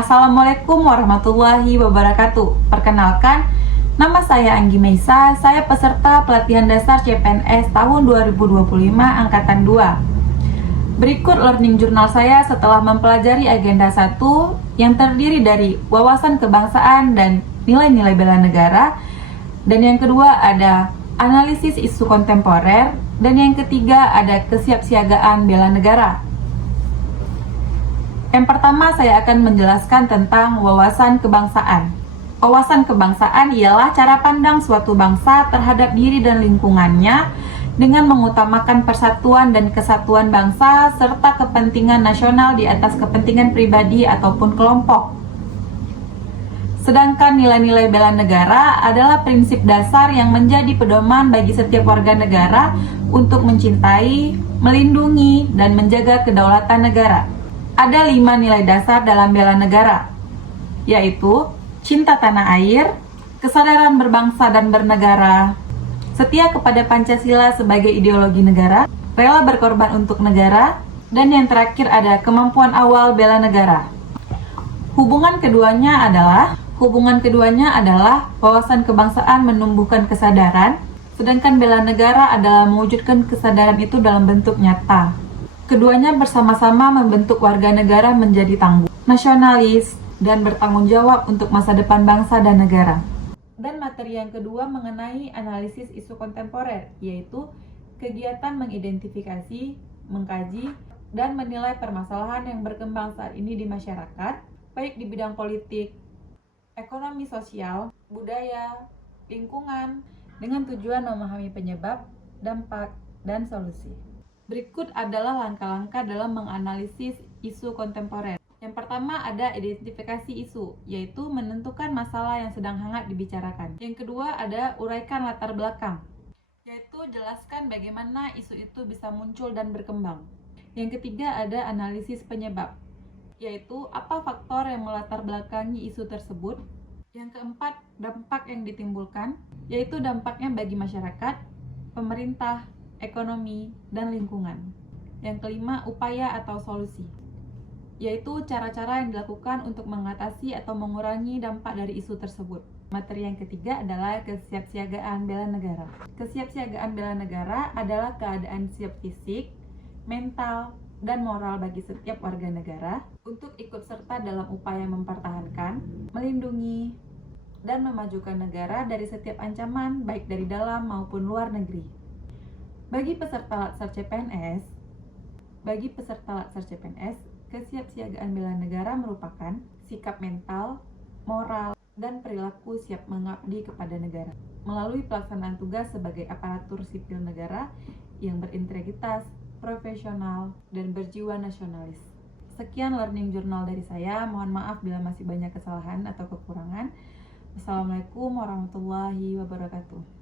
Assalamualaikum warahmatullahi wabarakatuh. Perkenalkan, nama saya Anggi Meisa. Saya peserta pelatihan dasar CPNS tahun 2025 Angkatan 2. Berikut learning journal saya setelah mempelajari agenda 1 yang terdiri dari wawasan kebangsaan dan nilai-nilai bela negara. Dan yang kedua ada analisis isu kontemporer. Dan yang ketiga ada kesiapsiagaan bela negara. Yang pertama saya akan menjelaskan tentang wawasan kebangsaan. Wawasan kebangsaan ialah cara pandang suatu bangsa terhadap diri dan lingkungannya dengan mengutamakan persatuan dan kesatuan bangsa serta kepentingan nasional di atas kepentingan pribadi ataupun kelompok. Sedangkan nilai-nilai bela negara adalah prinsip dasar yang menjadi pedoman bagi setiap warga negara untuk mencintai, melindungi, dan menjaga kedaulatan negara. Ada 5 nilai dasar dalam bela negara, yaitu cinta tanah air, kesadaran berbangsa dan bernegara, setia kepada Pancasila sebagai ideologi negara, rela berkorban untuk negara, dan yang terakhir ada kemampuan awal bela negara. Hubungan keduanya adalah wawasan kebangsaan menumbuhkan kesadaran, sedangkan bela negara adalah mewujudkan kesadaran itu dalam bentuk nyata. Keduanya bersama-sama membentuk warga negara menjadi tangguh, nasionalis, dan bertanggung jawab untuk masa depan bangsa dan negara. Dan materi yang kedua mengenai analisis isu kontemporer, yaitu kegiatan mengidentifikasi, mengkaji, dan menilai permasalahan yang berkembang saat ini di masyarakat, baik di bidang politik, ekonomi sosial, budaya, lingkungan, dengan tujuan memahami penyebab, dampak, dan solusi. Berikut adalah langkah-langkah dalam menganalisis isu kontemporer. Yang pertama ada identifikasi isu, yaitu menentukan masalah yang sedang hangat dibicarakan. Yang kedua ada uraikan latar belakang, yaitu jelaskan bagaimana isu itu bisa muncul dan berkembang. Yang ketiga ada analisis penyebab, yaitu apa faktor yang melatar belakangi isu tersebut. Yang keempat, dampak yang ditimbulkan, yaitu dampaknya bagi masyarakat, pemerintah, ekonomi, dan lingkungan. Yang kelima, upaya atau solusi, yaitu cara-cara yang dilakukan untuk mengatasi atau mengurangi dampak dari isu tersebut. Materi yang ketiga adalah kesiapsiagaan bela negara. Kesiapsiagaan bela negara adalah keadaan siap fisik, mental, dan moral bagi setiap warga negara untuk ikut serta dalam upaya mempertahankan, melindungi, dan memajukan negara dari setiap ancaman baik dari dalam maupun luar negeri. Bagi peserta latsar CPNS, kesiapsiagaan bela negara merupakan sikap mental, moral, dan perilaku siap mengabdi kepada negara melalui pelaksanaan tugas sebagai aparatur sipil negara yang berintegritas, profesional, dan berjiwa nasionalis. Sekian learning journal dari saya. Mohon maaf bila masih banyak kesalahan atau kekurangan. Wassalamualaikum warahmatullahi wabarakatuh.